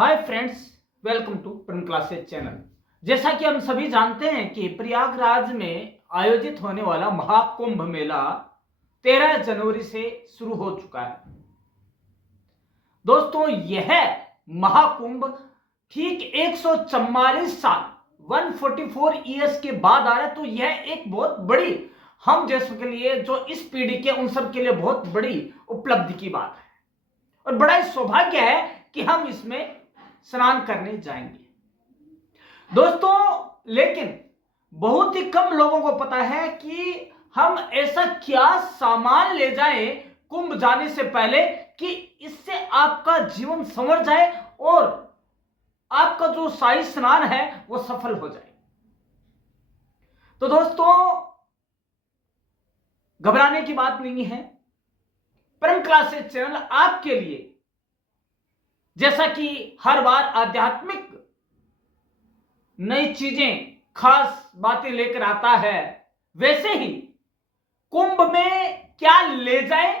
Hi friends, welcome to प्रण classes channel. जैसा कि हम सभी जानते हैं कि प्रयागराज में आयोजित होने वाला महाकुंभ मेला 13 जनवरी से शुरू हो चुका है। दोस्तों, यह महाकुंभ ठीक 144 साल 144 ईयर्स के बाद आ रहा है। तो यह एक बहुत बड़ी, हम जैसों के लिए, जो इस पीढ़ी के, उन सब के लिए बहुत बड़ी उपलब्धि की बात है और बड़ा ही सौभाग्य है कि हम इसमें स्नान करने जाएंगे। दोस्तों, लेकिन बहुत ही कम लोगों को पता है कि हम ऐसा क्या सामान ले जाएं कुंभ जाने से पहले कि इससे आपका जीवन संवर जाए और आपका जो शाही स्नान है वो सफल हो जाए। तो दोस्तों, घबराने की बात नहीं है। प्रण क्लासेस चैनल आपके लिए, जैसा कि हर बार आध्यात्मिक नई चीजें, खास बातें लेकर आता है, वैसे ही कुंभ में क्या ले जाए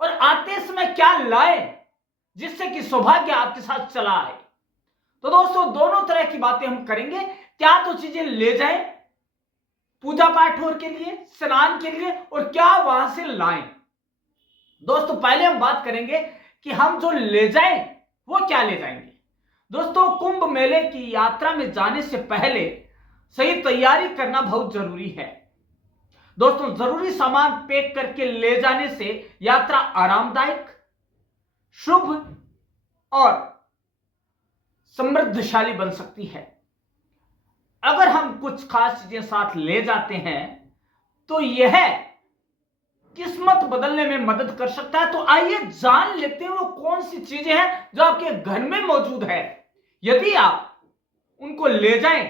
और आते समय क्या लाए जिससे कि सौभाग्य आपके साथ चला आए। तो दोस्तों, दोनों तरह की बातें हम करेंगे। क्या तो चीजें ले जाएं पूजा पाठ के लिए, स्नान के लिए, और क्या वहां से लाएं। दोस्तों, पहले हम बात करेंगे कि हम जो ले जाएं वो क्या ले जाएंगे। दोस्तों, कुंभ मेले की यात्रा में जाने से पहले सही तैयारी करना बहुत जरूरी है। दोस्तों, जरूरी सामान पैक करके ले जाने से यात्रा आरामदायक, शुभ और समृद्धशाली बन सकती है। अगर हम कुछ खास चीजें साथ ले जाते हैं तो यह किस्मत बदलने में मदद कर सकता है। तो आइए जान लेते हैं वो कौन सी चीजें हैं जो आपके घर में मौजूद है। यदि आप उनको ले जाएं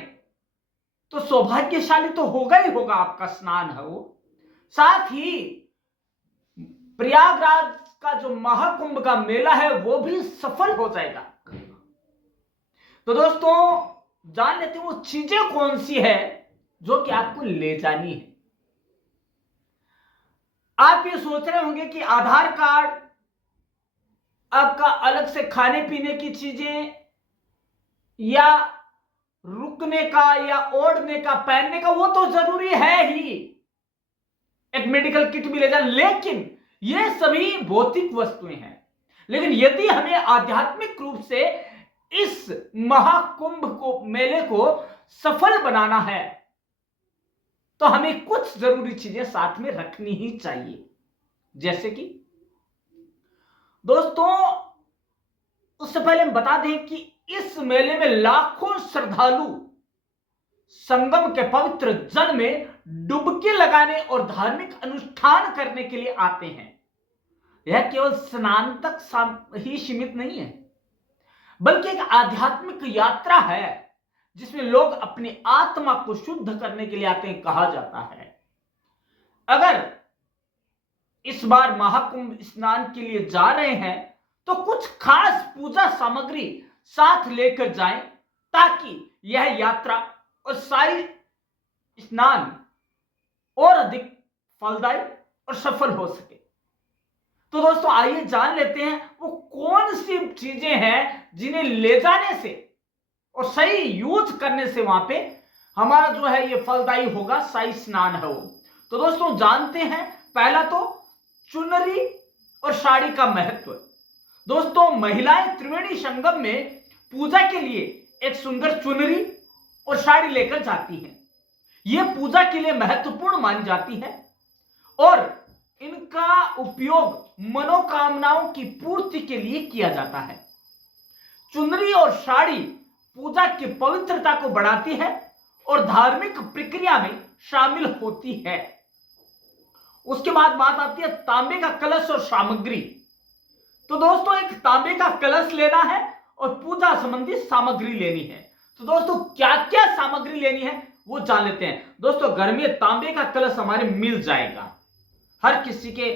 तो सौभाग्यशाली तो होगा ही होगा, आपका स्नान है वो, साथ ही प्रयागराज का जो महाकुंभ का मेला है वो भी सफल हो जाएगा। तो दोस्तों, जान लेते हैं वो चीजें कौन सी है जो कि आपको ले जानी है। आप ये सोच रहे होंगे कि आधार कार्ड, आपका अलग से खाने पीने की चीजें, या रुकने का या ओढ़ने का, पहनने का, वो तो जरूरी है ही, एक मेडिकल किट भी ले जाए, लेकिन ये सभी भौतिक वस्तुएं हैं। लेकिन यदि हमें आध्यात्मिक रूप से इस महाकुंभ को, मेले को सफल बनाना है तो हमें कुछ जरूरी चीजें साथ में रखनी ही चाहिए। जैसे कि दोस्तों, उससे पहले हम बता दें कि इस मेले में लाखों श्रद्धालु संगम के पवित्र जल में डुबकी लगाने और धार्मिक अनुष्ठान करने के लिए आते हैं। यह केवल स्नान तक ही सीमित नहीं है, बल्कि एक आध्यात्मिक यात्रा है जिसमें लोग अपनी आत्मा को शुद्ध करने के लिए आते हैं, कहा जाता है। अगर इस बार महाकुंभ स्नान के लिए जा रहे हैं तो कुछ खास पूजा सामग्री साथ लेकर जाएं ताकि यह यात्रा और शाही स्नान और अधिक फलदायी और सफल हो सके। तो दोस्तों, आइए जान लेते हैं वो कौन सी चीजें हैं जिन्हें ले जाने से और सही यूज करने से वहां पे हमारा जो है ये फलदायी होगा, शाही स्नान है वो। तो दोस्तों, जानते हैं पहला तो चुनरी और साड़ी का महत्व। दोस्तों, महिलाएं त्रिवेणी संगम में पूजा के लिए एक सुंदर चुनरी और साड़ी लेकर जाती हैं। यह पूजा के लिए महत्वपूर्ण मानी जाती है और इनका उपयोग मनोकामनाओं की पूर्ति के लिए किया जाता है। चुनरी और साड़ी पूजा की पवित्रता को बढ़ाती है और धार्मिक प्रक्रिया में शामिल होती है। उसके बाद बात आती है तांबे का कलश और सामग्री। तो दोस्तों, एक तांबे का कलश लेना है और पूजा संबंधी सामग्री लेनी है। तो दोस्तों, क्या क्या सामग्री लेनी है वो जान लेते हैं। दोस्तों, घर में तांबे का कलश हमारे मिल जाएगा, हर किसी के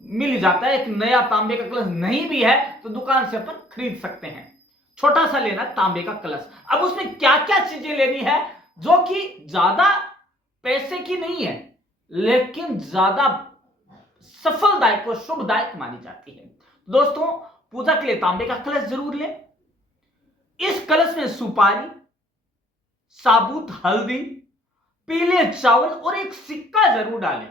मिल ही जाता है। एक नया तांबे का कलश नहीं भी है तो दुकान से अपन खरीद सकते हैं। छोटा सा लेना तांबे का कलश। अब उसमें क्या क्या चीजें लेनी है जो कि ज्यादा पैसे की नहीं है लेकिन ज्यादा सफलदायक और शुभदायक मानी जाती है। दोस्तों, पूजा के लिए तांबे का कलश जरूर लें, इस कलश में सुपारी, साबुत हल्दी, पीले चावल और एक सिक्का जरूर डालें।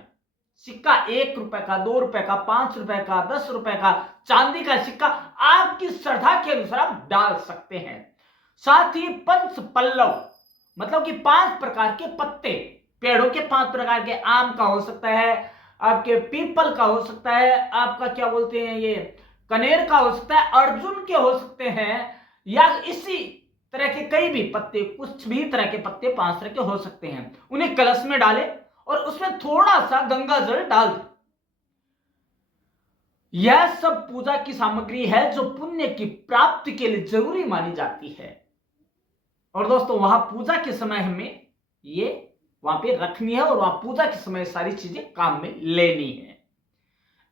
सिक्का 1 रुपए का, 2 रुपए का, 5 रुपए का, 10 रुपए का, चांदी का सिक्का आपकी श्रद्धा के अनुसार आप डाल सकते हैं। साथ ही पंच पल्लव मतलब कि 5 प्रकार के पत्ते, पेड़ों के 5 प्रकार के, आम का हो सकता है, आपके पीपल का हो सकता है, आपका क्या बोलते हैं ये कनेर का हो सकता है, अर्जुन के हो सकते हैं, या इसी तरह के कई भी पत्ते, कुछ भी तरह के पत्ते 5 तरह के हो सकते हैं, उन्हें कलश में डालें और उसमें थोड़ा सा गंगा जल डाल दें। यह सब पूजा की सामग्री है जो पुण्य की प्राप्ति के लिए जरूरी मानी जाती है। और दोस्तों वहां पूजा के समय हमें ये वहां पे रखनी है और वहां पूजा के समय सारी चीजें काम में लेनी है।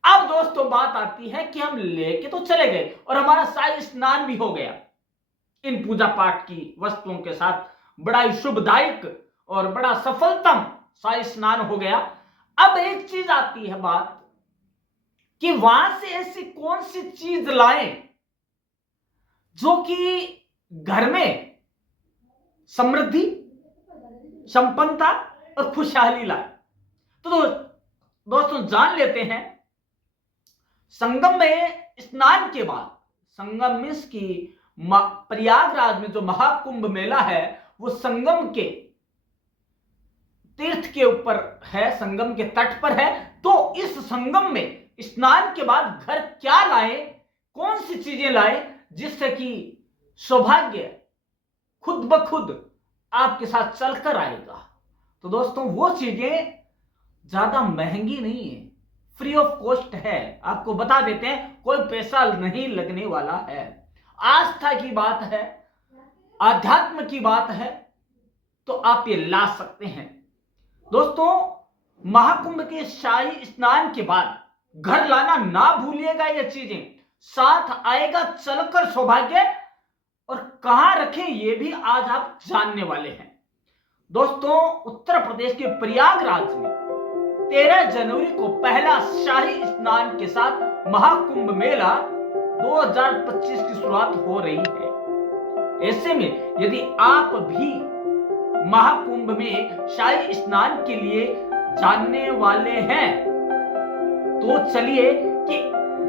अब दोस्तों बात आती है कि हम लेके तो चले गए और हमारा शाही स्नान भी हो गया इन पूजा पाठ की वस्तुओं के साथ, बड़ा ही शुभदायक और बड़ा सफलतम शाही स्नान हो गया। अब एक चीज आती है बात कि वहां से ऐसी कौन सी चीज लाएं जो कि घर में समृद्धि, संपन्नता और खुशहाली लाए। तो दोस्तों जान लेते हैं, संगम में स्नान के बाद, संगम में की प्रयागराज में जो महाकुंभ मेला है वो संगम के तीर्थ के ऊपर है, संगम के तट पर है। तो इस संगम में स्नान के बाद घर क्या लाए, कौन सी चीजें लाए जिससे कि सौभाग्य खुद ब खुद आपके साथ चलकर आएगा। तो दोस्तों वो चीजें ज्यादा महंगी नहीं है, फ्री ऑफ कॉस्ट है। आपको बता देते हैं, कोई पैसा नहीं लगने वाला है। आस्था की बात है, आध्यात्म की बात है, तो आप ये ला सकते हैं। दोस्तों महाकुंभ के शाही स्नान के बाद घर लाना ना भूलिएगा, ये चीजें साथ आएगा चलकर सौभाग्य। और कहां रखें ये भी आज आप जानने वाले हैं। दोस्तों उत्तर प्रदेश के प्रयागराज में 13 जनवरी को पहला शाही स्नान के साथ महाकुंभ मेला 2025 की शुरुआत हो रही है। ऐसे में यदि आप भी महाकुंभ में शाही स्नान के लिए जानने वाले हैं तो चलिए कि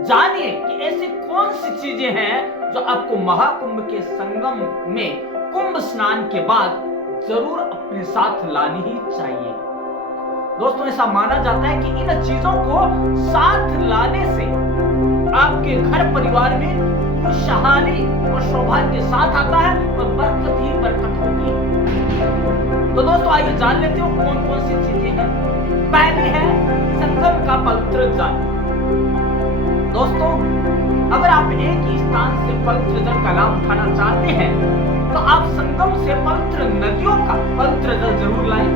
जानिए कि ऐसी कौन सी चीजें हैं जो आपको महाकुंभ के संगम में कुंभ स्नान के बाद जरूर अपने साथ लानी ही चाहिए। दोस्तों ऐसा माना जाता है कि इन चीजों को साथ लाने से आपके घर परिवार में खुशहाली और सौभाग्य साथ आता है और बरकत ही बरकत होती है। तो दोस्तों आइए जान लेते हो कौन कौन सी चीजें हैं। पहली है संगम का पवित्र जल। दोस्तों अगर आप एक ही स्थान से पवित्र जल का लाभ उठाना चाहते हैं तो आप संगम से पवित्र नदियों का पवित्र जल जरूर लाएं।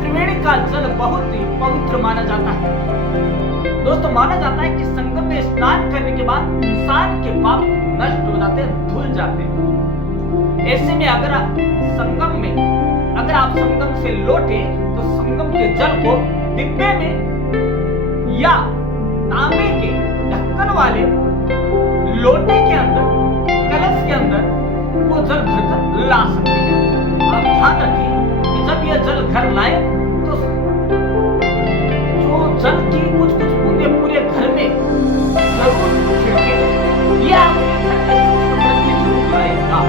त्रिवेणी का जल बहुत ही पवित्र माना जाता है। दोस्तों माना जाता है कि संगम में स्नान करने के बाद इंसान के पाप नष्ट हो जाते हैं, धुल जाते हैं। ऐसे में अगर आप संगम से लौटे तो संगम के जल को डिब्बे में या तांबे के ढक्कन वाले लोटे के अंदर, कलश के अंदर वो जल भरकर ला सकते हैं। आप ध्यान रखिए कि जब यह जल घर लाए तो जो जल की कुछ कुछ बूंदें पूरे घर में जरूर छिड़के। ये आपके घर में समृद्धि जरूर लाएगा।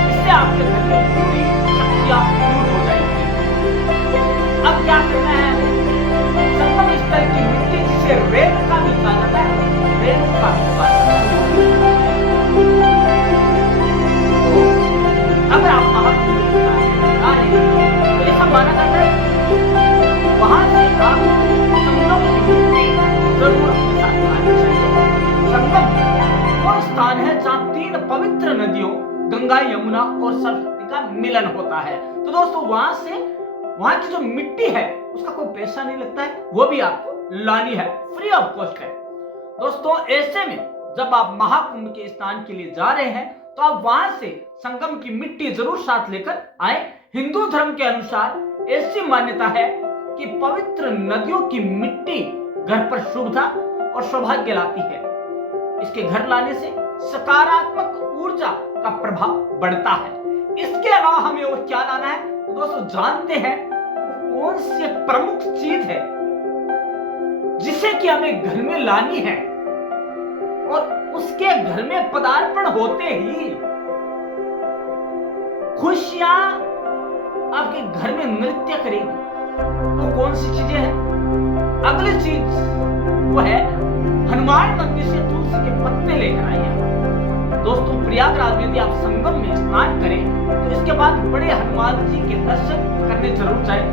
इससे आपके घर में पूरी शक्तियां दूर हो जाएगी। अब क्या करना है, संगम स्थल की मिट्टी जिसे रेणुका भी कहा जाता है, रेणुका अगर आप महाकुंभ आ रहे हैं तो ऐसा माना जाता है वहां से आप संगम की मिट्टी जरूर अपने साथ लानी चाहिए। संगम वो स्थान है जहां 3 पवित्र नदियों गंगा, यमुना और सरस्वती का मिलन होता है। तो दोस्तों वहां की जो मिट्टी है उसका कोई पैसा नहीं लगता है, वो भी आपको लानी है, फ्री ऑफ कॉस्ट है। दोस्तों ऐसे में जब आप महाकुंभ के स्नान के लिए जा रहे हैं तो आप वहां से संगम की मिट्टी जरूर साथ लेकर आए। हिंदू धर्म के अनुसार ऐसी मान्यता है कि पवित्र नदियों की मिट्टी घर पर शुभता और सौभाग्य लाती है। इसके घर लाने से सकारात्मक ऊर्जा का प्रभाव बढ़ता है। इसके अलावा हमें और क्या लाना है तो दोस्तों जानते हैं वो कौन सी एक प्रमुख चीज है जिसे कि हमें घर में लानी है और उसके घर में पदार्पण होते ही खुशियां आपके घर में नृत्य करेगी। वो कौन सी चीजें हैं? अगली चीज वो है हनुमान मंदिर से तुलसी के पत्ते लेकर आइए। दोस्तों प्रयागराज में यदि आप संगम में स्नान करें तो इसके बाद बड़े हनुमान जी के दर्शन करने जरूर जाएं।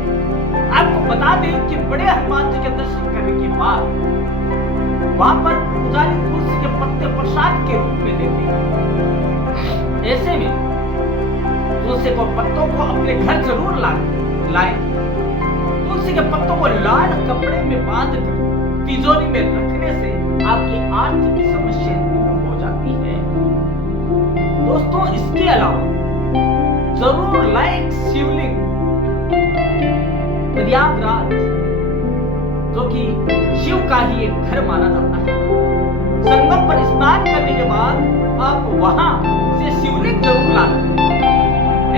आपको बता दें कि बड़े हनुमान जी के दर्शन करने के बाद वहां पर पुजारी तुलसी के पत्ते प्रसाद के रूप में देते हैं। ऐसे में तुलसी के पत्तों को अपने घर जरूर लाएं। तुलसी के पत्तों को लाल कपड़े में बांधकर तिजोरी में रखने से आपकी आर्थिक समस्या दूर हो जाती है। दोस्तों इसके अलावा जरूर लाएं शिवलिंग। प्रयागराज जो कि शिव का ही एक घर माना जाता है। संगम पर स्नान करने के बाद आप वहां से शिवलिंग जरूर लाएं।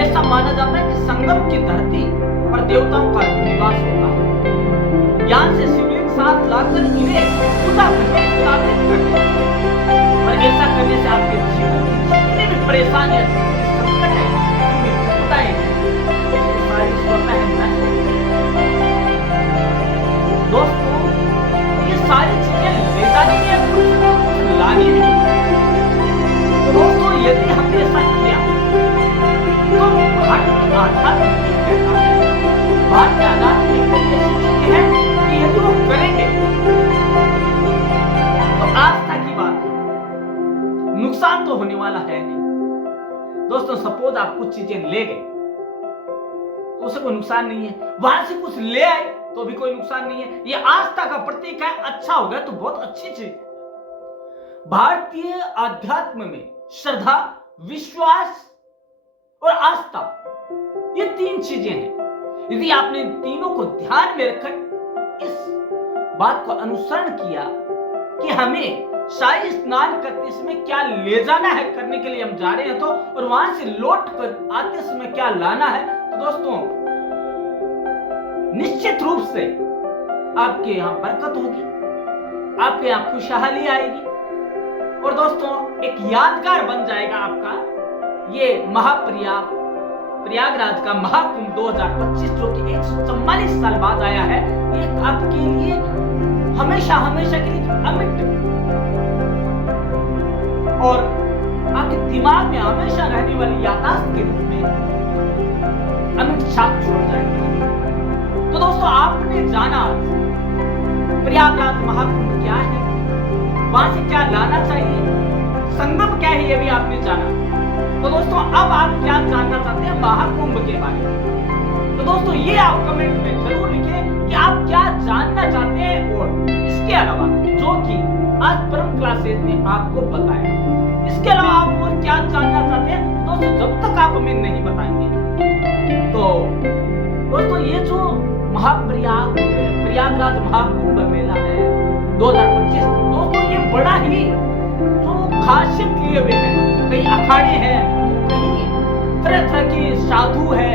ऐसा माना जाता है कि संगम की धरती पर देवताओं का निवास होता है। यहाँ से शिवलिंग साथ लाकर इन्हें पूजा करने स्थापित करते हैं। और ऐसा करने से आपके जीवन की जितनी भी परेशानियां संकट है दोस्तों ये सारी चीजें ले जानी है, कुछ लानी है। दोस्तों यदि हमने ऐसा किया तो भारत आध्यात्मिक कहता है, भारत आध्यात्मिक ऐसी चीजें हैं कि यदि वो करेंगे तो आस्था की बात है, नुकसान तो होने वाला है नहीं। दोस्तों सपोज आप कुछ चीजें ले गए तो उसे कोई नुकसान नहीं है, वहां से कुछ ले आए तो भी कोई नुकसान नहीं है। ये आस्था का प्रतीक है, अच्छा हो गया तो बहुत अच्छी चीज। भारतीय आध्यात्म में श्रद्धा, विश्वास और आस्था ये तीन चीजें हैं। यदि आपने तीनों को ध्यान में रखकर इस बात को अनुसरण किया कि हमें शाही स्नान करते समय क्या ले जाना है, करने के लिए हम जा रहे हैं तो, और वहां से लौट कर आते समय क्या लाना है, तो दोस्तों निश्चित रूप से आपके यहां बरकत होगी, आपके यहां खुशहाली आएगी और दोस्तों एक यादगार बन जाएगा आपका ये प्रयागराज का महाकुंभ 2025 जो कि 144 साल बाद आया है। ये आपके लिए हमेशा हमेशा के लिए अमिट और आपके दिमाग में हमेशा रहने वाली याददाश्त के रूप में अमिट छाप छोड़ जाएगा। तो दोस्तों आपने जाना प्रयागराज महाकुंभ क्या है, वहां से क्या लाना चाहिए, संगम क्या है, ये भी आपने जाना। तो दोस्तों अब आप क्या जानना चाहते हैं महाकुंभ के बारे में, तो दोस्तों ये आप कमेंट में जरूर लिखें कि आप क्या जानना चाहते हैं। और इसके अलावा जो कि आज परम क्लासेस ने आपको बताया, इसके अलावा आप और क्या जानना चाहते हैं दोस्तों, जब तक आप हमें नहीं बताएंगे तो दोस्तों ये जो प्रयागराज महाकुंभ मेला है 2025 दोस्तों ये बड़ा ही जो खासियत लिए हुए हैं, कई अखाड़े हैं, कई तरह तरह के साधु है,